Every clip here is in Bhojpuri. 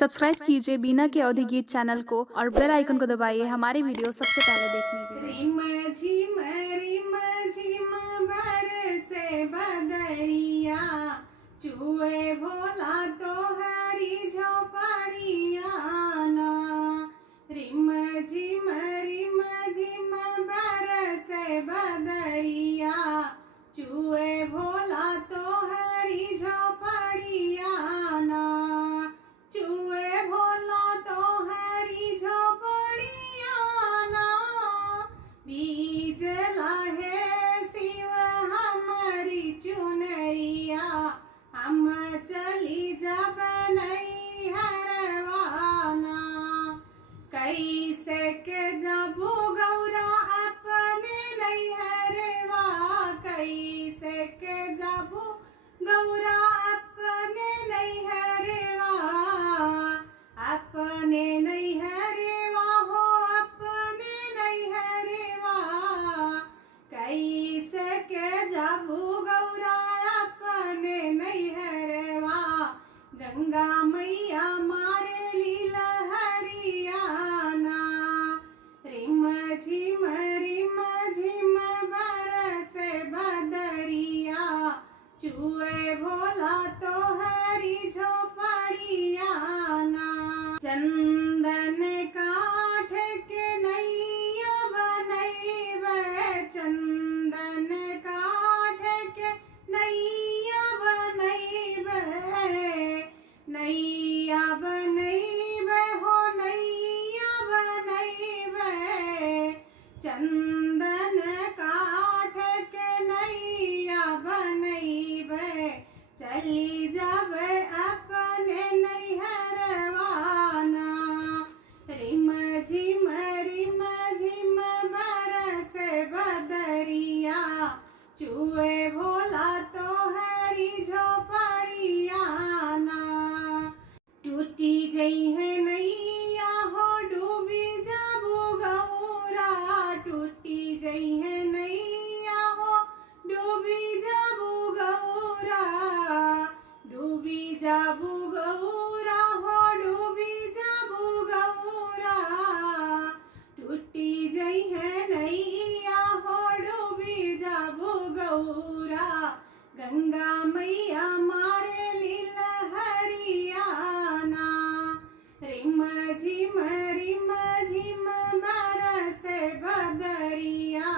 सब्सक्राइब कीजिए बीना के अवधि गीत चैनल को और बेल आइकन को दबाइए हमारी वीडियो सबसे पहले देखने के लिए। रिम झिम बरसे बदरिया, चुए भोला तोहरी झोपड़िया ना। रिम झिम बरसे बदरिया, चुए भोला तोहरी झोपड़िया ना। चुए भोला तोहरी झोपड़िया ना। बीज लाहे शिव हमारी चुनरिया, हम चली जब नहीं हरवाना। कैसे के जाबू गौरा अपने नहीं हरवा, कैसे के जाबू गौरा अपने नहीं हरवा। अपने नहीं हरवा हो, अपने नहीं हरवा। कैसे के जाबू गौरा अपने नहीं हरवा। गंगा मैया मारे लीला हरियाना। रिम झिम बरसे बदरिया, चुए भोला तोहरी झोपड़िया ना। चंदन काठ के नैया बनैबे, चंदन काठ के नैया बनैबे। नैया बनैबे हो, नैया बनैबे। चंदन काठ के नैया बनैबे, चली जाबे अपने नैहरवाना। रिम झिम बरसे बदरिया, चुए भोला तोहरी झोपड़िया ना। टूटी जई है नैया हो, डूबी जाबू गौरा। टूटी जई है नैया हो, डूबी जाबू गौरा। डूबी जाबू गौरा हो, डूबी जाबू गौरा। टूटी जई है नैया हो, डूबी जाबू गौरा। गंगा मैया मारे लीला हरियाना। रिम झिम बरसे बदरिया,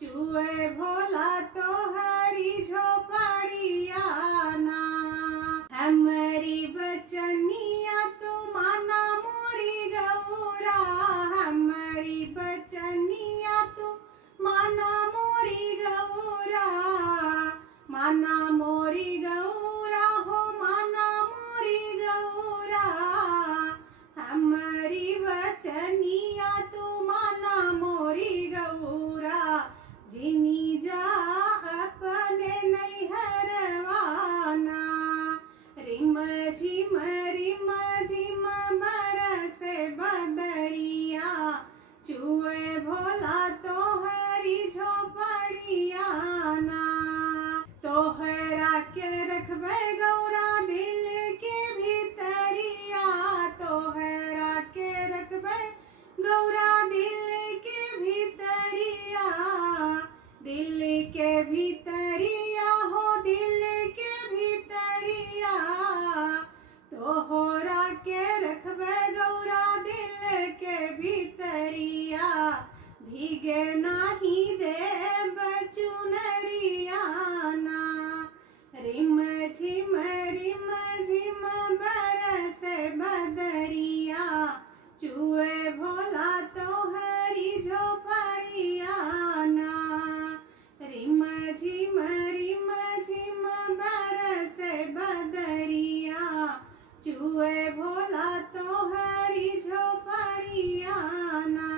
चुए भोला तोहरी झोपड़िया ना। हमारी बचनिया तू माना मोरी गौरा, हमारी बचनिया तू माना मोरी गौरा। माना मोरी गौरा हो, माना मोरी गौरा। हमारी बचनिया तू माना मोरी गौरा। जिनी जा अपने नहीं हरवाना। रिम झिम बरसे बदरिया, चुए भोला तोहरी झोपड़िया ना। तोहरा के रखबे गौरा दिल के भीतरिया, तोहरा के रखबे गौरा दिल के भीतरिया। दिल के भीतरिया हो, दिल के भीतरिया। तोहरा के रखबे गौरा दिल के भीतरिया। भीगे नाही देब चुनरिया ना। रिम झिम बरसे बदरिया, चुए भोला तोहरी झोपड़िया ना। रिम झिम बरसे बदरिया, चुए भोला तोहरी झोपड़िया ना।